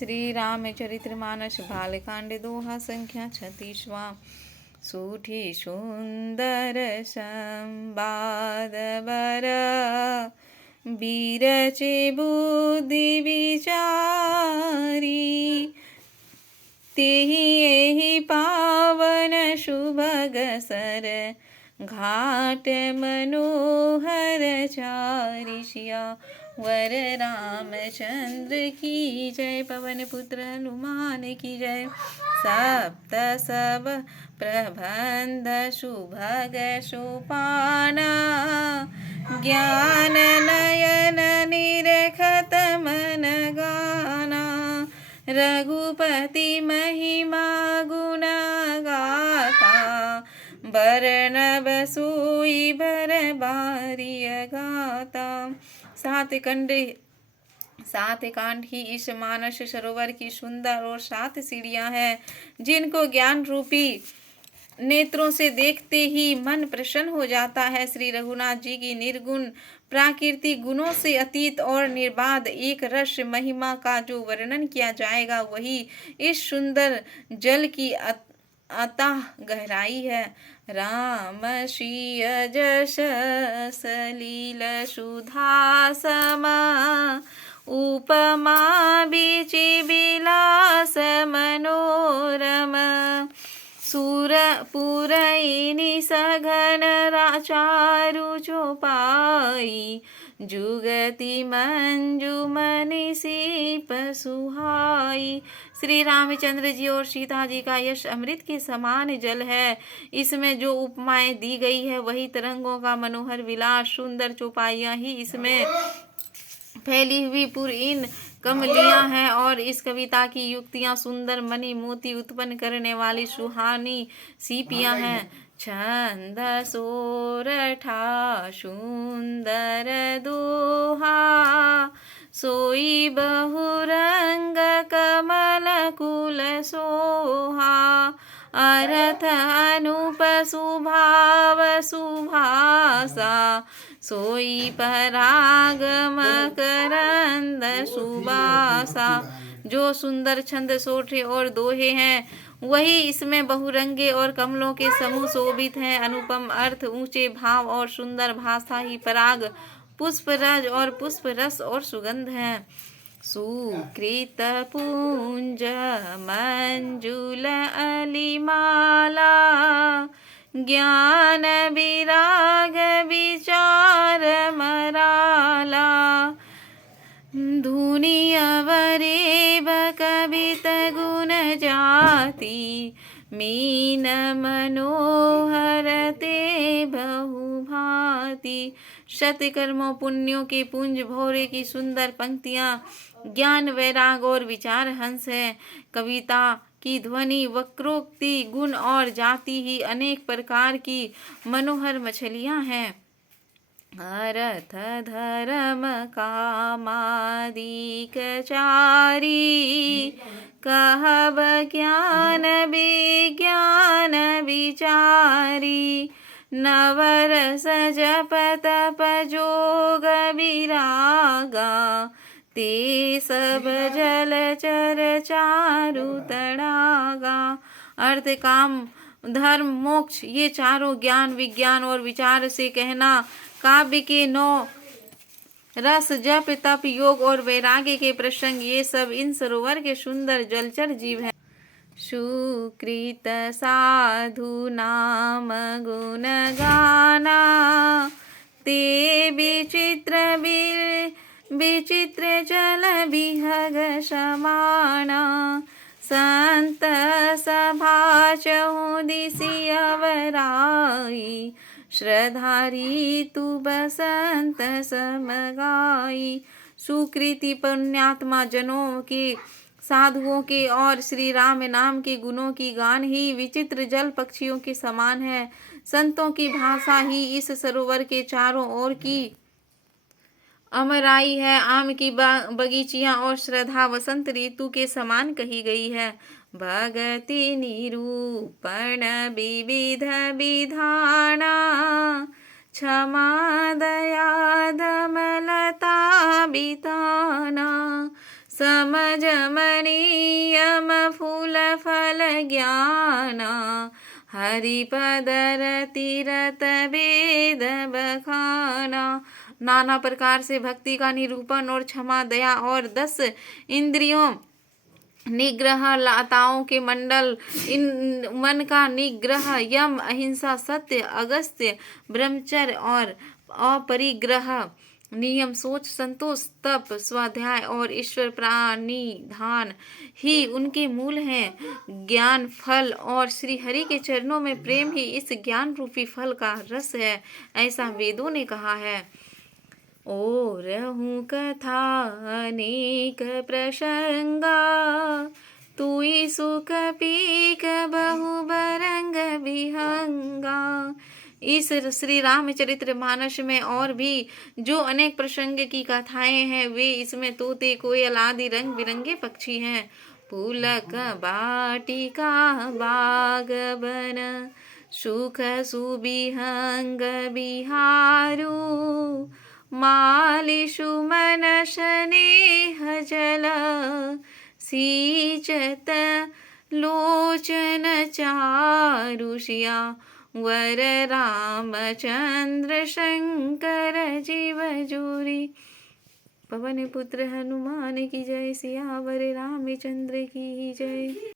श्री रामचरितमानस बालकांड दोहा संख्या 36वां। सूठी सुंदर संवाद बर बीरचे बुद्धि विचारी। तेहि एहि पावन शुभग सर घाट मनोहर चारि। सियावर रामचंद्र की जय। पवन पुत्र हनुमान की जय। सप्त सब प्रबंध सुभग सुपाना। ज्ञान नयन निरखत मन गाना। रघुपति महिमा गुण गाथा। बरनब सोई भर बारिय गाता। सात कांड ही इस मानस सरोवर की सुंदर और 7 सीढ़ियां हैं, जिनको ज्ञान रूपी नेत्रों से देखते ही मन प्रसन्न हो जाता है। श्री रघुनाथ जी की निर्गुण प्राकृतिक गुणों से अतीत और निर्बाध एक रस महिमा का जो वर्णन किया जाएगा, वही इस सुंदर जल की अतः गहराई है। राम सिय जस सलील सुधा समा। उपमा बीचि विलास मनोरम। पुरैनी सघन चारु चौपाई। जुगति मंजू मनीषी पसुहाई। श्री रामचंद्र जी और सीता जी का यश अमृत के समान जल है। इसमें जो उपमाएं दी गई है, वही तरंगों का मनोहर विलास। सुंदर चौपाइयां ही इसमें फैली हुई पुरइन कमलियां हैं, और इस कविता की युक्तियां सुंदर मणि मोती उत्पन्न करने वाली सुहानी सीपियां हैं। छंद सोरठा सुंदर दोहा। सोई बहुरंग कमल कुल सोहा। अर्थ अनूप सुभाव सुभासा। सोई पराग मकरंद सुबासा। जो सुंदर छंद सोठे और दोहे हैं, वही इसमें बहुरंगे और कमलों के समूह शोभित हैं। अनुपम अर्थ, ऊंचे भाव और सुंदर भाषा ही पराग, पुष्प रज और पुष्प रस और सुगंध है। सुकृत पुंज मंजुल अलिमाला। ज्ञान विराग विचार मराला। धुनि अवरेब कवित गुण जाति। मीन मनोहर ते बहुभांति। सत्कर्मों पुण्यों के पुंज भौरे की सुंदर पंक्तियां ज्ञान वैराग और विचार हंस है। कविता की ध्वनि, वक्रोक्ति, गुण और जाति ही अनेक प्रकार की मनोहर मछलियां हैं। अर्थ धर्म कामादिक चारि। कहब ज्ञान विज्ञान विचारी। नवरस जप तप जोग विरागा। ते सब जल चर चारु तड़ागा। अर्थ, काम, धर्म, मोक्ष, ये चारों ज्ञान विज्ञान और विचार से कहना। काव्य के 9 रस, जप तप योग और वैराग्य के प्रसंग, ये सब इन सरोवर के सुंदर जलचर जीव हैं। सुकृत साधु नाम गुण गाना। ते विचित्र जल बिहग समाना। संत सभा चहु दिसि अवराई। श्रद्धारी तू बसंत समगाई। सुकृति पुण्यात्मा जनों के, साधुओं के और श्री राम नाम के गुणों की गान ही विचित्र जल पक्षियों के समान है। संतों की भाषा ही इस सरोवर के चारों ओर की अमराई है। आम की बगीचियां और श्रद्धा वसंत ऋतु के समान कही गई है। भगति निरूपण विविध विधाना। क्षमा दया दमलता बिताना। समझ मनीयम फूल फल ज्ञान, हरिपद रतिरत वेद बखाना। नाना प्रकार से भक्ति का निरूपण और क्षमा, दया और 10 इंद्रियों निग्रह, लताओं के मंडल, इन मन का निग्रह, यम, अहिंसा, सत्य, अगस्त्य, ब्रह्मचर्य और अपरिग्रह नियम, सोच, संतोष, तप, स्वाध्याय और ईश्वर प्राणिधान ही उनके मूल हैं। ज्ञान फल और श्री हरि के चरणों में प्रेम ही इस ज्ञान रूपी फल का रस है, ऐसा वेदों ने कहा है। और रहूं कथा अनेक प्रसंगा, तुई सुख पीक बहु बरंग विहंगा। इस श्री रामचरित्र मानस में और भी जो अनेक प्रसंग की कथाएं हैं, वे इसमें तोते, कोयल आदि रंग बिरंगे पक्षी हैं। पुलक बाटिका बाग बन, सुख सुबिहंग बिहारू, मालिशु मन स्नेह जल, सींचत लोचन चारु सिया, वर रामचंद्र शंकर जीव जोरी। पवन पुत्र हनुमान की जय, सियावर रामचंद्र की जय।